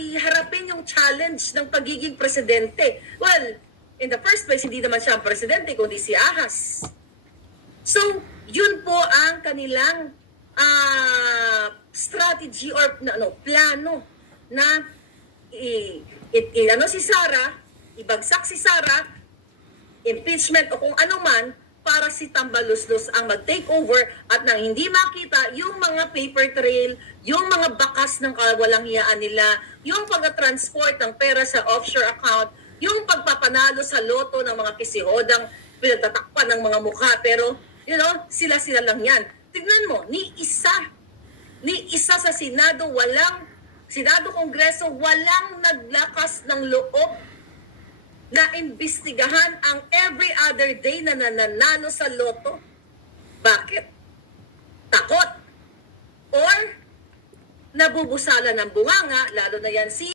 iharapin yung challenge ng pagiging presidente. Well, in the first place, hindi naman siya ang presidente, kundi si Ahas. So, yun po ang kanilang strategy or plano na si Sara, ibagsak si Sara, impeachment o kung ano man, para si Tambaluslos ang mag-take over at nang hindi makita yung mga paper trail, yung mga bakas ng kawalanghiyaan nila, yung pag-transport ng pera sa offshore account, yung pagpapanalo sa loto ng mga kisihodang pinagtatakpan ng mga mukha. Pero, sila-sila lang yan. Tignan mo, ni isa sa Senado Kongreso, walang naglakas ng loob na imbestigahan ang every other day na nananalo sa loto. Bakit? Takot? Or nabubusala ng bunganga, lalo na yan si